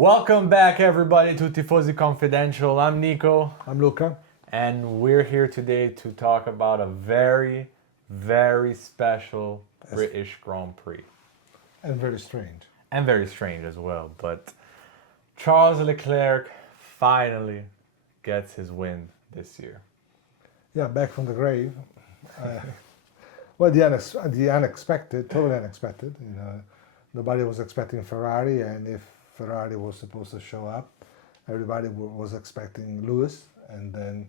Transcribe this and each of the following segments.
Welcome back, everybody, to Tifosi Confidential. I'm Nico, I'm Luca. and we're here today to talk about a very, very special British Grand Prix. And very strange. And very strange as well. But Charles Leclerc finally gets his win this year. Yeah, back from the grave. Well, the unexpected, totally unexpected. Nobody was expecting Ferrari, and if Ferrari was supposed to show up, everybody was expecting Lewis, and then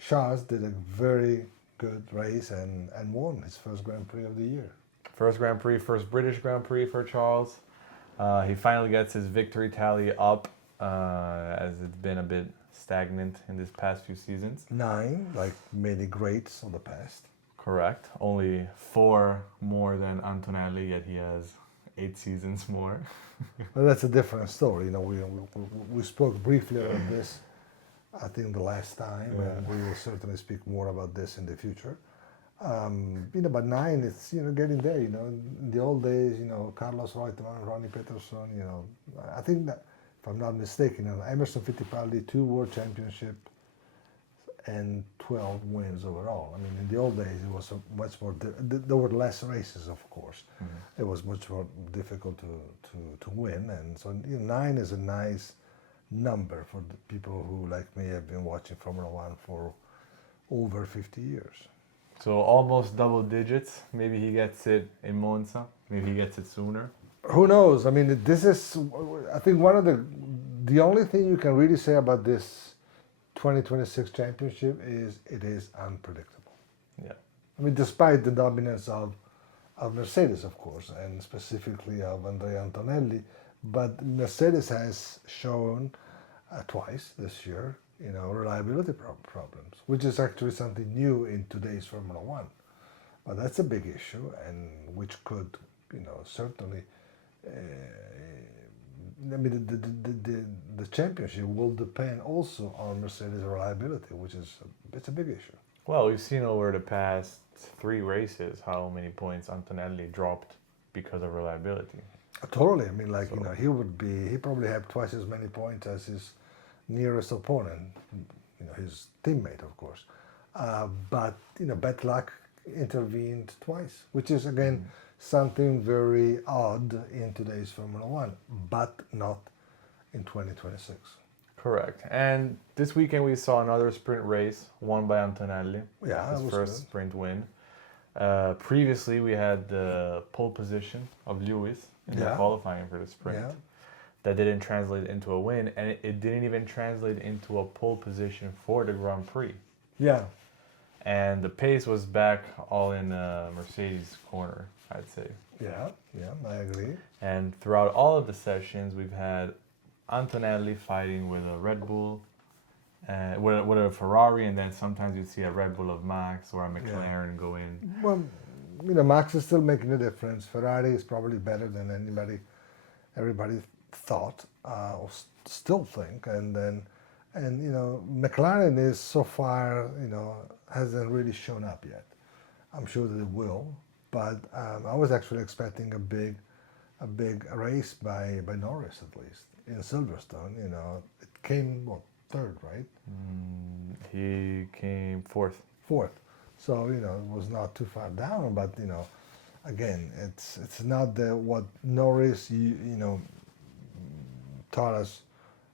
Charles did a very good race and won his first Grand Prix of the year. First Grand Prix, first British Grand Prix for Charles. He finally gets his victory tally up, as it's been a bit stagnant in this past few seasons. 9, like many greats of the past. Correct. Only 4 more than Antonelli, yet he has 8 seasons more. Well, that's a different story. We spoke briefly about this, I think, the last time, and we will certainly speak more about this in the future. But 9, it's getting there. In the old days, Carlos Reutemann, Ronnie Peterson. I think that, if I'm not mistaken, Emerson Fittipaldi, 2 World Championship and 12 wins overall. I mean, in the old days, it was much more. There were less races, of course. Mm-hmm. It was much more difficult to win, and so 9 is a nice number for the people who, like me, have been watching Formula One for over 50 years. So almost double digits. Maybe he gets it in Monza. Maybe he gets it sooner. Who knows? I mean, this is, I think, one of the only thing you can really say about this 2026 championship is it is unpredictable. Yeah. I mean, despite the dominance of Mercedes, of course, and specifically of Andrea Antonelli, but Mercedes has shown twice this year, reliability problems, which is actually something new in today's Formula One. But that's a big issue, and which could, certainly. The championship will depend also on Mercedes' reliability, which is it's a big issue. Well, we've seen over the past 3 races how many points Antonelli dropped because of reliability. Totally. I mean, he probably had twice as many points as his nearest opponent, his teammate, of course. But bad luck intervened twice, which is again something very odd in today's Formula One, but not in 2026. Correct. And this weekend we saw another sprint race won by Antonelli. Yeah, his first sprint win. Previously we had the pole position of Lewis in the qualifying for the sprint. Yeah. That didn't translate into a win, and it didn't even translate into a pole position for the Grand Prix. Yeah. And the pace was back all in Mercedes' corner, I'd say. Yeah, I agree. And throughout all of the sessions, we've had Antonelli fighting with a Red Bull, with a Ferrari, and then sometimes you see a Red Bull of Max or a McLaren go in. Well, Max is still making a difference. Ferrari is probably better than everybody thought or still think, and McLaren is so far, hasn't really shown up yet. I'm sure that it will, but I was actually expecting a big race by Norris, at least in Silverstone. It came 3rd, right? He came 4th. 4th. So it was not too far down, but again, it's not what Norris taught us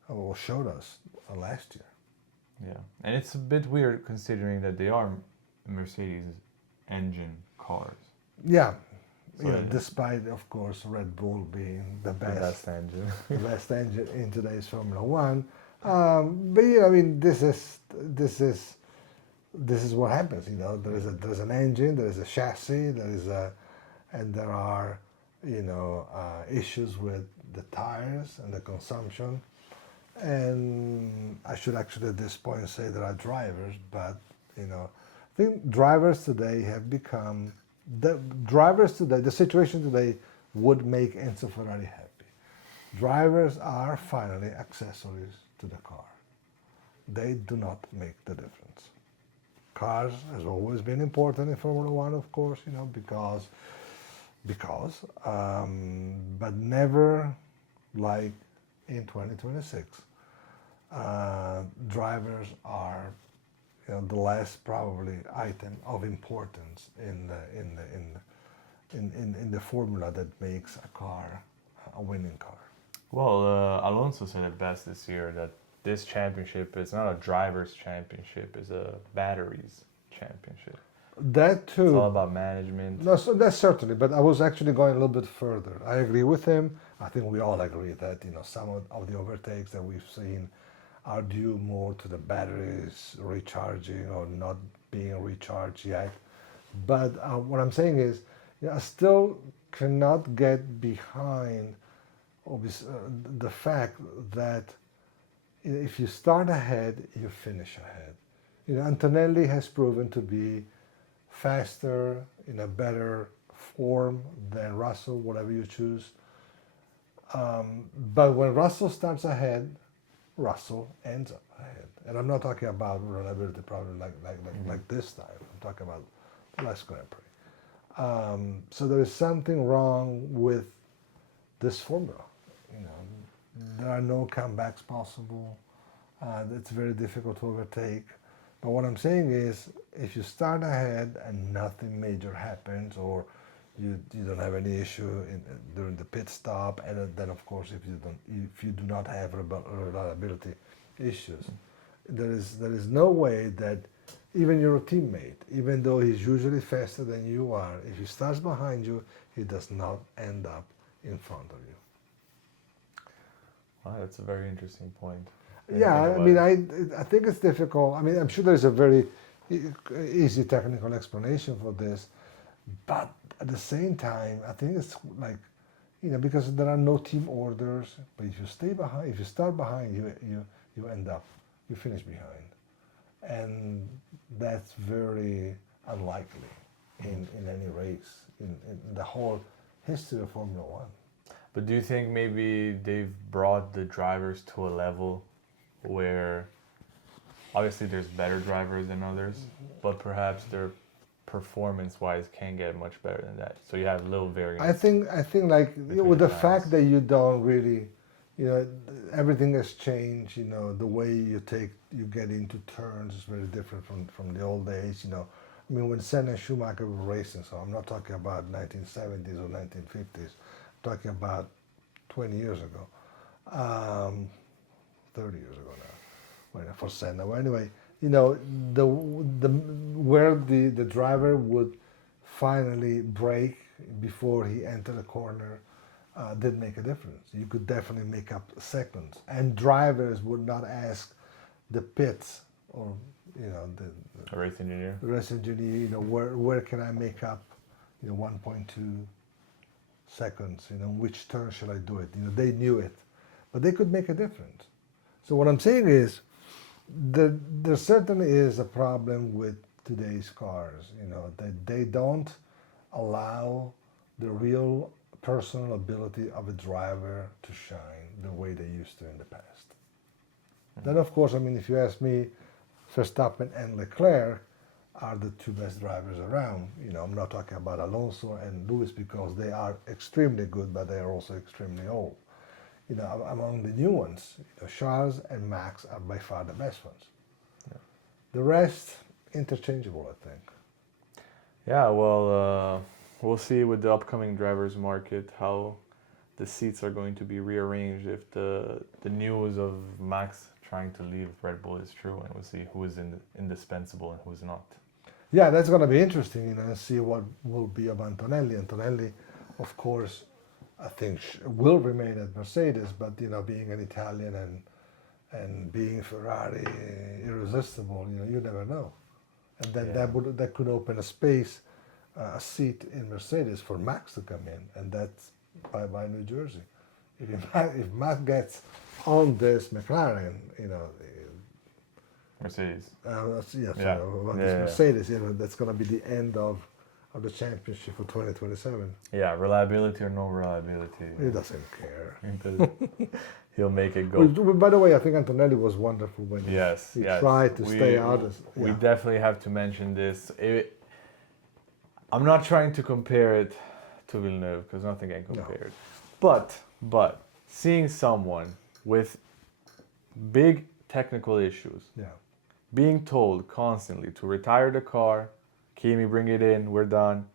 or showed us last year. Yeah, and it's a bit weird considering that they are Mercedes engine cars. Yeah, despite, of course, Red Bull being the best engine, the best engine in today's Formula One. But this is what happens. There's an engine, there is a chassis, and there are issues with the tires and the consumption. And I should actually at this point say there are drivers, but I think drivers today have become the situation today would make Enzo Ferrari happy. Drivers are finally accessories to the car. They do not make the difference. Cars has always been important in Formula One, of course, because, but never like in 2026. Drivers are, the last probably item of importance in the formula that makes a car a winning car. Well, Alonso said it best this year that this championship is not a driver's championship; it's a batteries championship. That too. It's all about management. No, so that's certainly. But I was actually going a little bit further. I agree with him. I think we all agree that some of the overtakes that we've seen are due more to the batteries recharging or not being recharged yet. But what I'm saying is, I still cannot get behind the fact that if you start ahead, you finish ahead. Antonelli has proven to be faster, in a better form than Russell, whatever you choose. But when Russell starts ahead, Russell ends up ahead. And I'm not talking about reliability problem like this time. I'm talking about the last Grand Prix. So there is something wrong with this formula. There are no comebacks possible. It's very difficult to overtake. But what I'm saying is, if you start ahead and nothing major happens, or you don't have any issue during the pit stop, and then of course if you do not have reliability issues, there is no way that even your teammate, even though he's usually faster than you are, if he starts behind you, he does not end up in front of you. Wow, that's a very interesting point. Yeah, I think it's difficult. I mean, I'm sure there's a very easy technical explanation for this, but at the same time, I think it's like, because there are no team orders. But if you stay behind, if you start behind, you end up, you finish behind, and that's very unlikely in any race in the whole history of Formula One. But do you think maybe they've brought the drivers to a level where obviously there's better drivers than others, but perhaps their performance-wise can't get much better than that? So you have little variance. I think like with the fact that you don't really, everything has changed. The way you get into turns is very different from the old days. I mean, when Senna and Schumacher were racing, so I'm not talking about 1970s or 1950s. I'm talking about 20 years ago. 30 years ago now, for Senna. Well, anyway, where the driver would finally brake before he entered a corner did make a difference. You could definitely make up seconds, and drivers would not ask the pits or a race engineer. The race engineer, where can I make up 1.2 seconds? Which turn shall I do it? They knew it, but they could make a difference. So what I'm saying is, there certainly is a problem with today's cars. That they don't allow the real personal ability of a driver to shine the way they used to in the past. Then, of course, if you ask me, Verstappen and Leclerc are the two best drivers around. I'm not talking about Alonso and Lewis, because they are extremely good, but they are also extremely old. Among the new ones, Charles and Max are by far the best ones. Yeah. The rest, interchangeable, I think. Yeah, well, we'll see with the upcoming drivers market how the seats are going to be rearranged if the news of Max trying to leave Red Bull is true, and we'll see who is indispensable and who's not. Yeah, that's going to be interesting, and see what will be of Antonelli. Antonelli, of course, I think will remain at Mercedes, but being an Italian and being Ferrari irresistible, you never know, and then that could open a space, a seat in Mercedes for Max to come in, and that's by New Jersey. If Max gets on this McLaren, Mercedes. Mercedes, that's going to be the end of the championship for 2027. Yeah, reliability or no reliability. He doesn't care. He'll make it go. By the way, I think Antonelli was wonderful when he tried to stay out. We definitely have to mention this. I'm not trying to compare it to Villeneuve, because nothing can compare it. But seeing someone with big technical issues, Yeah. being told constantly to retire the car, Kimi, bring it in, we're done,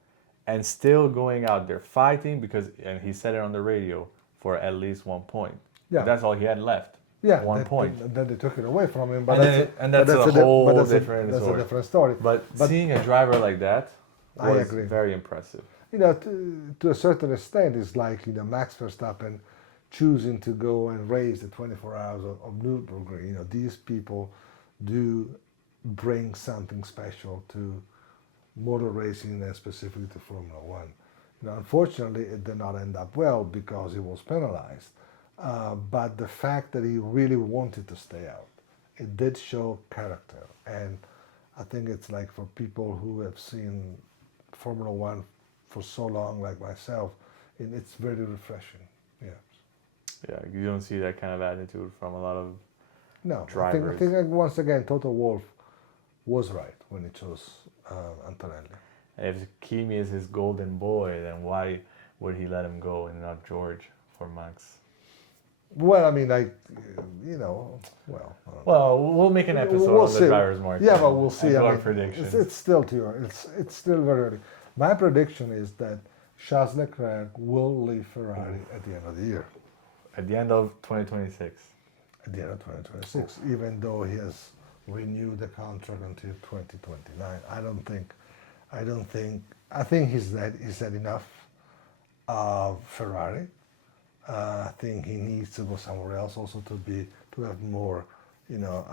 and still going out there fighting because, and he said it on the radio, for at least 1 point. Yeah. But that's all he had left. Yeah, 1 point. then they took it away from him. But That's a whole different That's story. a different story. But seeing a driver like that I was agree. very impressive. You know, to a certain extent, it's like, you know, Max Verstappen choosing to go and race the 24 hours of Nürburgring. You know, these people do bring something special to motor racing and specifically to Formula One. You know, unfortunately, it did not end up well because he was penalized. But the fact that he really wanted to stay out, it did show character. And I think it's like for people who have seen Formula One for so long, like myself, and it's very refreshing. Yeah. Yeah, you don't see that kind of attitude from a lot of No, drivers. I think like once again, Toto Wolff was right when he chose Antonelli. And if Kimi is his golden boy, then why would he let him go and not George for Max? Well, I mean, like, you know, well. I don't know. Well, we'll make an episode We'll on see. the drivers' market. Yeah, but we'll see. And I our mean, predictions. it's still too early. It's still very early. My prediction is that Charles Leclerc will leave Ferrari at the end of the year. At the end of 2026. At the end of 2026, even though he has renewed the contract until 2029. I think he's had enough of Ferrari. I think he needs to go somewhere else also to have more, you know,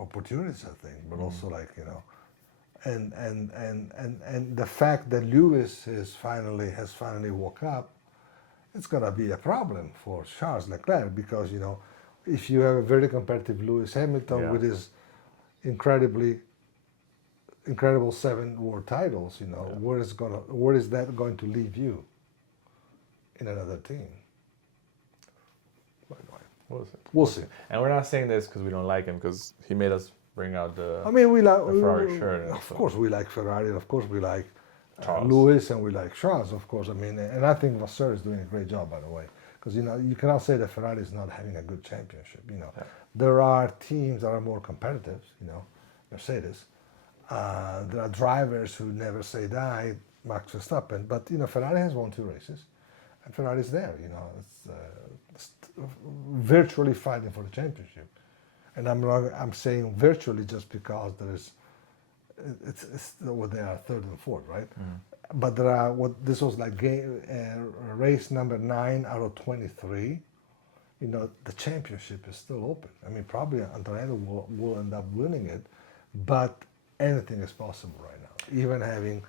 opportunities, I think, but also like, you know, and the fact that Lewis has finally woke up, it's gonna be a problem for Charles Leclerc because, you know, if you have a very competitive Lewis Hamilton with his incredible 7 world titles, you know, where is that going to leave you in another team? We'll see. And we're not saying this because we don't like him, because he made us bring out the Ferrari shirt. Of course, we like Ferrari, and of course, we like Charles. Lewis, and we like Charles, of course. I mean, and I think Vasseur is doing a great job, by the way, because, you know, you cannot say that Ferrari is not having a good championship. You know, there are teams that are more competitive. You know, Mercedes. There are drivers who never say die, Max Verstappen. But, you know, Ferrari has won 2 races, and Ferrari is there. You know, it's virtually fighting for the championship. And I'm saying virtually just because it's they are 3rd and 4th, right? But there are this was like race number 9 out of 23. You know, the championship is still open. I mean, probably Antonelli will end up winning it, but anything is possible right now. Even having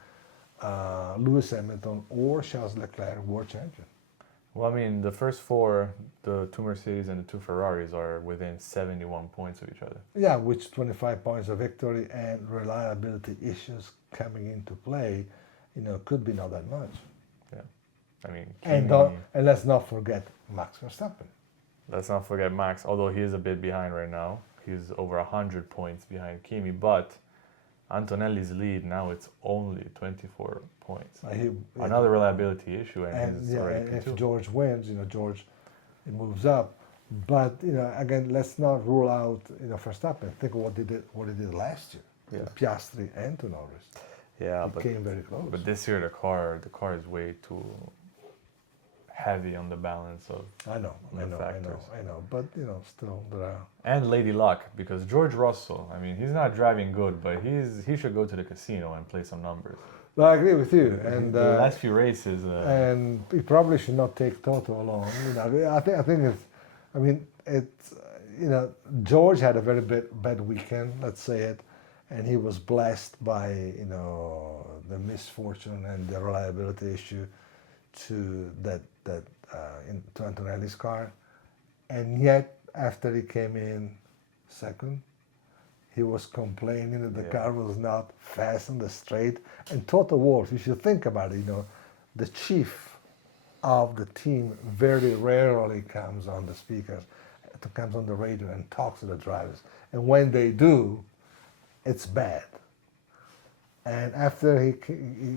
Lewis Hamilton or Charles Leclerc world champion. Well, I mean, the first 4, the 2 Mercedes and the 2 Ferraris, are within 71 points of each other. Yeah, which 25 points of victory and reliability issues coming into play, you know, could be not that much. Yeah, I mean, and let's not forget Max Verstappen. Let's not forget Max, although he is a bit behind right now. He's over 100 points behind Kimi, but Antonelli's lead now, it's only 24 points. Another reliability issue, and he's already if George wins, you know, George, it moves up. But, you know, again, let's not rule out, you know, Verstappen. Think of what he did last year. Yeah. Piastri and to Norris. Yeah, It came very close. But this year the car is way too heavy on the balance of I know. But, you know, still there are. And Lady Luck, because George Russell, I mean, he's not driving good, but he should go to the casino and play some numbers. I agree with you. And the last few races. And he probably should not take Toto along. You know, I think it's. I mean, it's. You know, George had a very bad weekend. Let's say it, and he was blessed by, you know, the misfortune and the reliability issue to Antonelli's car, and yet after he came in second, he was complaining that the car was not fast on the straight. And Toto Wolff, if you think about it, you know, the chief of the team very rarely comes on the speakers, comes on the radio and talks to the drivers. And when they do, it's bad. And after he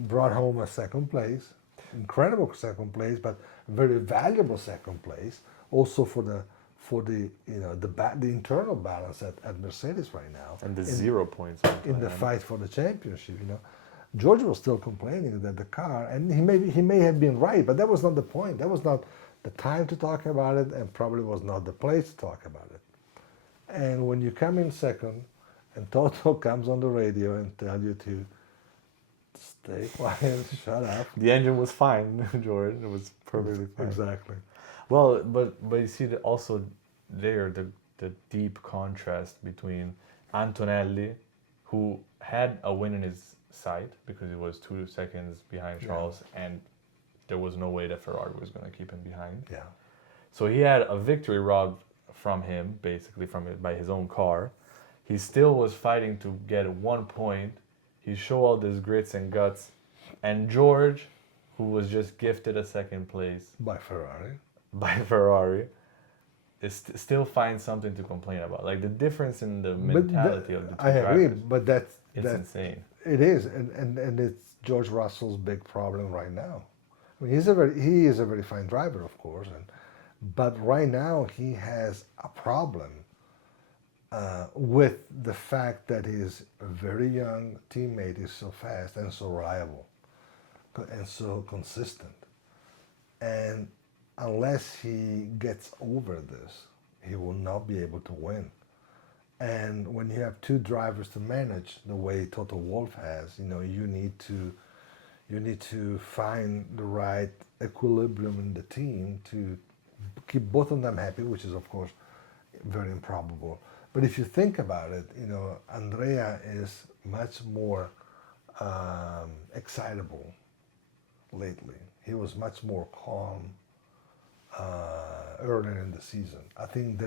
brought home a second place, incredible second place, but very valuable second place, also for the the internal balance at Mercedes right now, And the 0 points in the fight for the championship. George was still complaining that the car, and he may have been right, but that was not the point. That was not the time to talk about it, and probably was not the place to talk about it. And when you come in second, and Toto comes on the radio and tell you to stay quiet, shut up. The engine was fine, George. It was perfectly fine. Exactly. Well, but you see also there the deep contrast between Antonelli, who had a win in his sight because he was 2 seconds behind Charles, and there was no way that Ferrari was going to keep him behind. Yeah. So he had a victory robbed from him, basically by his own car. He still was fighting to get 1 point. He showed all this grits and guts, and George, who was just gifted a second place By Ferrari, still finds something to complain about. Like the difference in the mentality of the two I agree, drivers. but that's Insane. It is, and it's George Russell's big problem right now. I mean, he is a very fine driver, of course, but right now he has a problem with the fact that his very young teammate is so fast and so reliable and so consistent. And unless he gets over this, he will not be able to win. And when you have two drivers to manage the way Toto Wolff has, you need to find the right equilibrium in the team to keep both of them happy, which is of course very improbable. But if you think about it, Andrea is much more excitable lately. He was much more calm earlier in the season. I think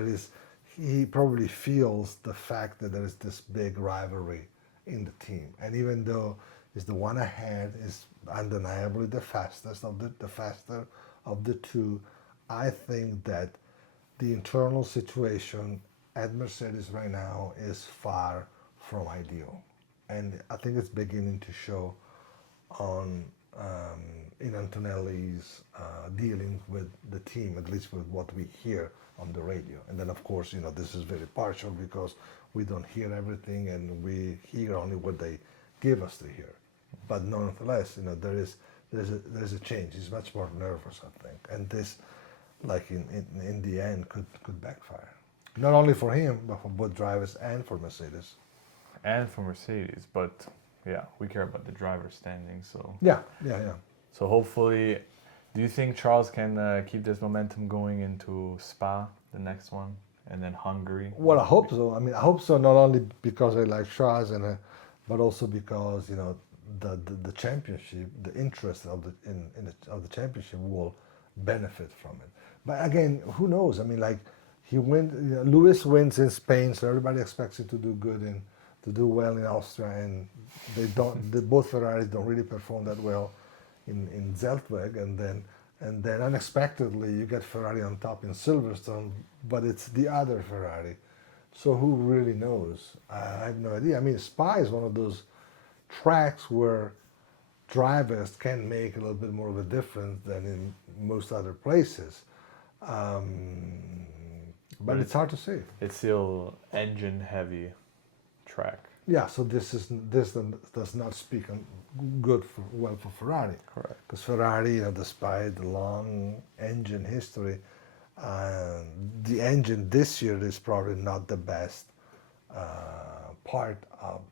he probably feels the fact that there is this big rivalry in the team. And even though he's the one ahead, is undeniably the fastest of the faster of the two, I think that the internal situation at Mercedes right now is far from ideal. And I think it's beginning to show in Antonelli's dealing with the team, at least with what we hear on the radio. And then, of course, this is very partial because we don't hear everything and we hear only what they give us to hear. But nonetheless, there's a change. He's much more nervous, I think. And this, like in the end, could backfire. Not only for him, but for both drivers and for Mercedes. And for Mercedes, but yeah, we care about the driver standing, so... Yeah. So hopefully, do you think Charles can keep this momentum going into Spa, the next one, and then Hungary? Well, I hope so. I mean, I hope so not only because I like Charles, but also because the championship, the interest of the championship will benefit from it. But again, who knows? I mean, like Lewis wins in Spain, so everybody expects him to do good and to do well in Austria, and they don't. Both Ferraris don't really perform that well in Zeltweg, and then unexpectedly you get Ferrari on top in Silverstone, but it's the other Ferrari. So who really knows? I have no idea. I mean, Spa is one of those tracks where drivers can make a little bit more of a difference than in most other places. But it's hard to say. It's still engine-heavy track. Yeah, so this does not speak well for Ferrari. Correct. Because Ferrari, despite the long engine history, the engine this year is probably not the best part of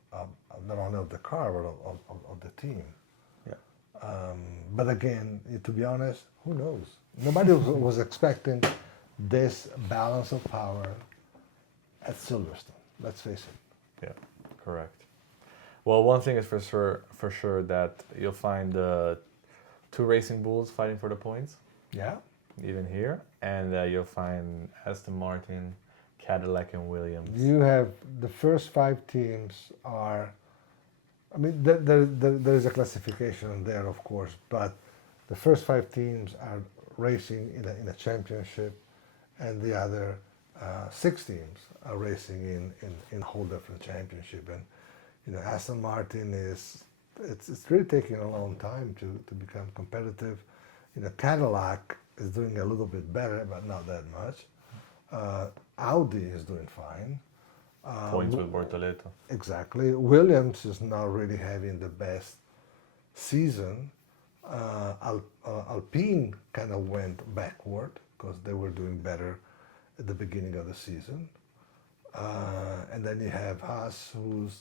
not only of the car but of the team. Yeah. But again, to be honest, who knows? Nobody was expecting this balance of power at Silverstone. Let's face it. Yeah, correct. Well, one thing is for sure that you'll find two Racing Bulls fighting for the points. Yeah. Even here, and you'll find Aston Martin, Cadillac, and Williams. You have the first 5 teams are. I mean, there is a classification there, of course, but the first 5 teams are racing in a championship, and the other 6 teams are racing in a whole different championship. And Aston Martin it's really taking a long time to become competitive. Cadillac is doing a little bit better, but not that much. Audi is doing fine. Points with Bortoleto. Exactly. Williams is not really having the best season. Alpine kind of went backward because they were doing better at the beginning of the season. And then you have Haas, who's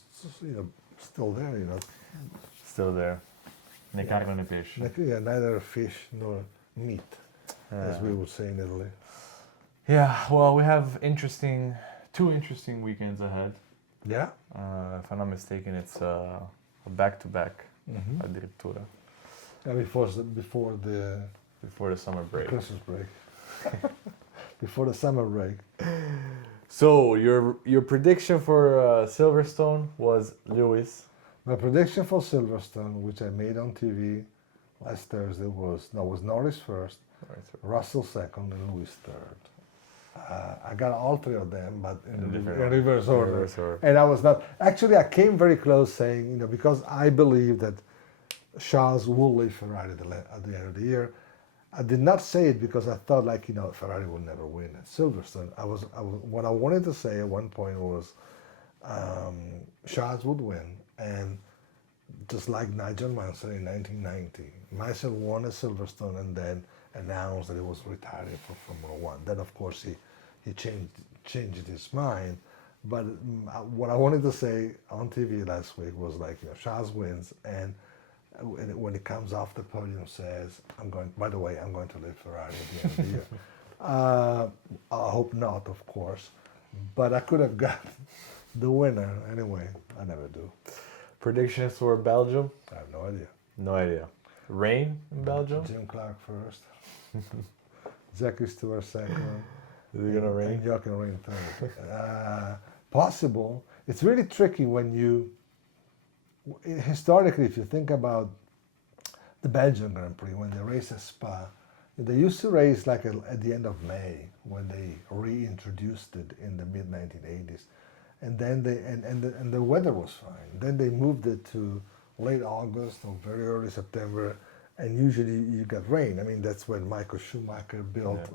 still there. Still there. Ne carne ne pesce. Neither fish nor meat, as we would say in Italy. Yeah, well, we have two interesting weekends ahead. Yeah. If I'm not mistaken, it's a back-to-back addirittura. Yeah, before the summer break. Christmas break. Before the summer break. So your prediction for Silverstone was Lewis. My prediction for Silverstone, which I made on TV last Thursday, was Norris first, Russell second, and Lewis third. I got all three of them, but in reverse order. And I was not. Actually, I came very close saying, because I believe that Charles will leave Ferrari at the end of the year. I did not say it because I thought, Ferrari will never win at Silverstone. What I wanted to say at one point was Charles would win. And just like Nigel Mansell in 1990, Mansell won at Silverstone and then announced that he was retiring from Formula One. Then, of course, he changed his mind. But what I wanted to say on TV last week was Charles wins, and when he comes off the podium, says, by the way, I'm going to leave Ferrari at the end of the year. I hope not, of course, but I could have got the winner anyway. I never do. Predictions for Belgium? I have no idea. No idea. Rain in Belgium? Jim Clark first. Jackie Stewart second. Is it gonna rain? And Jochen Rindt third. Possible. It's really tricky when you. Historically, if you think about the Belgian Grand Prix, when they race at Spa, they used to race at the end of May when they reintroduced it in the mid 1980s, and then and the weather was fine. Then they moved it to late August or very early September, and usually you got rain. I mean, that's when Michael Schumacher built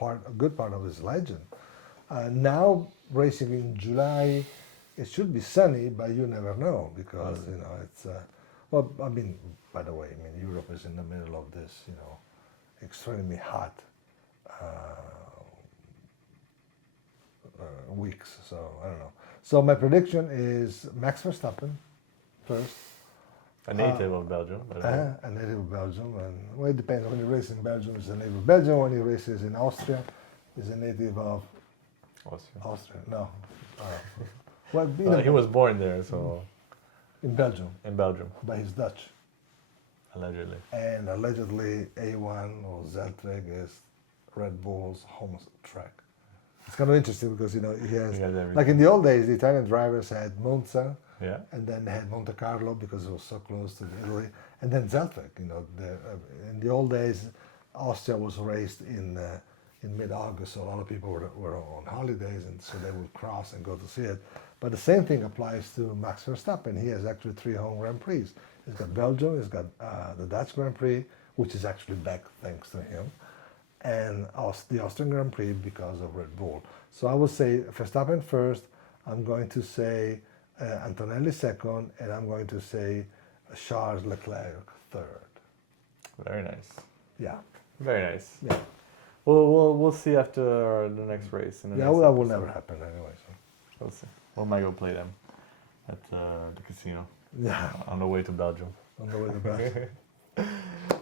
a good part of his legend. Now racing in July. It should be sunny, but you never know because it's. By the way, Europe is in the middle of this, extremely hot weeks. So I don't know. So my prediction is Max Verstappen first. A native of Belgium. A native of Belgium, and it depends. When he races in Belgium, he's a native of Belgium. When he races in Austria, he's a native of Austria. No. Well, he was born there, so in Belgium. In Belgium, but he's Dutch. Allegedly. And allegedly, A1 or Zeltweg is Red Bull's home track. It's kind of interesting because he has like in the old days, the Italian drivers had Monza, and then they had Monte Carlo because it was so close to Italy, and then Zeltweg. In the old days, Austria was raced in mid-August, so a lot of people were on holidays, and so they would cross and go to see it. But the same thing applies to Max Verstappen. He has actually 3 home Grand Prix. He's got Belgium, he's got the Dutch Grand Prix, which is actually back thanks to him, and the Austrian Grand Prix because of Red Bull. So I would say Verstappen first, I'm going to say Antonelli second, and I'm going to say Charles Leclerc third. Very nice. Yeah. Very nice. Yeah. We'll see after the next race. That will never happen anyway. So. We'll see. We might go play them at the casino. Yeah. On the way to Belgium. On the way to Belgium.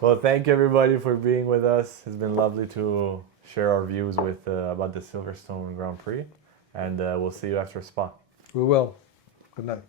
Well, thank you everybody for being with us. It's been lovely to share our views with about the Silverstone Grand Prix, and we'll see you after Spa. We will. Good night.